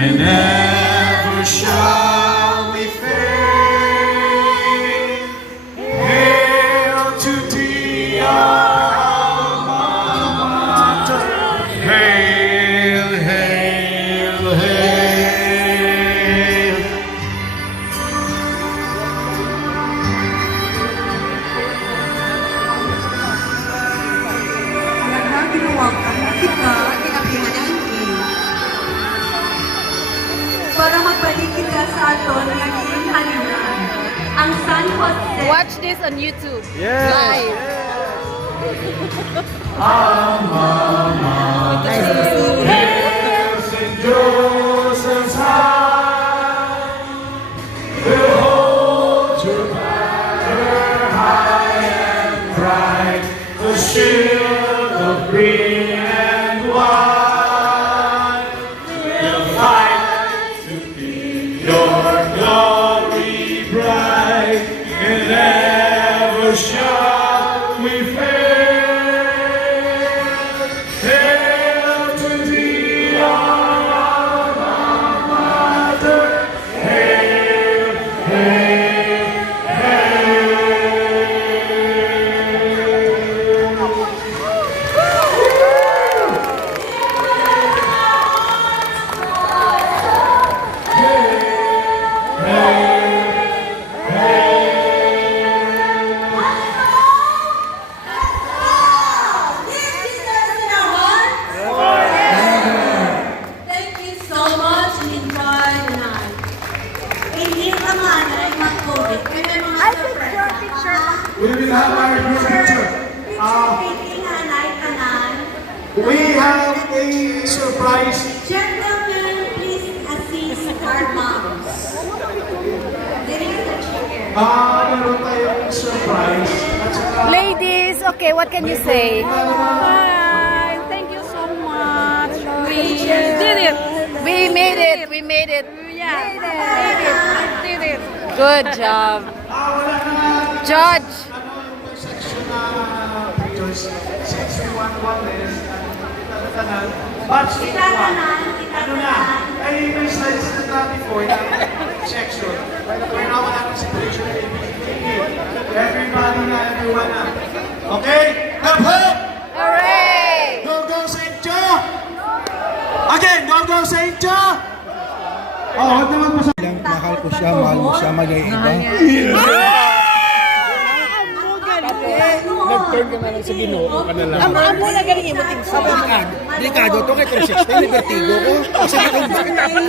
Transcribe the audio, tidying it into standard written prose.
and never shall we fade. Hail to thee, our alma mater. Hail, hail, hail. Para magbalik kita sa aton ng iyong halimutan. Ang San Jose. Watch this on YouTube. Yes. Live. Hail St. Joseph's high, we'll hold your banner high and bright, the shield of green and white. We'll fight to keep your glory bright, and never shall we fail. Hail to thee, our alma mater. Hail, hail, Thank you so much and enjoy the night. Hindi naman ay mag-COVID. May mga surprise. We will have our group picture. Picture Hanay Kanan. We have a surprise. Gentlemen, please assist our moms. There is a chair. Meron tayong surprise. At saka, Ladies, okay, what can you say? Hi, thank you so much. We did it. We made it. We made it. Yeah, did it. Good job. Judge. section na pictures. Since we want oneness, batch Kita kanan, kita ano na, ay may slides na na before na section. We're now natin sa picture na everybody na, everyone na. Okay? Hep hep! Hooray! Go go St. Joe! Again, go go St. Joe! Oh, huwag naman pa sa... Mahal ko siya, mahal mo siya, mag-iiba. Nag-turn ka na lang sa Ginoo ka na lang. Amo na galing mo ting Delikado to kay 360, may vertigo ko. Kasi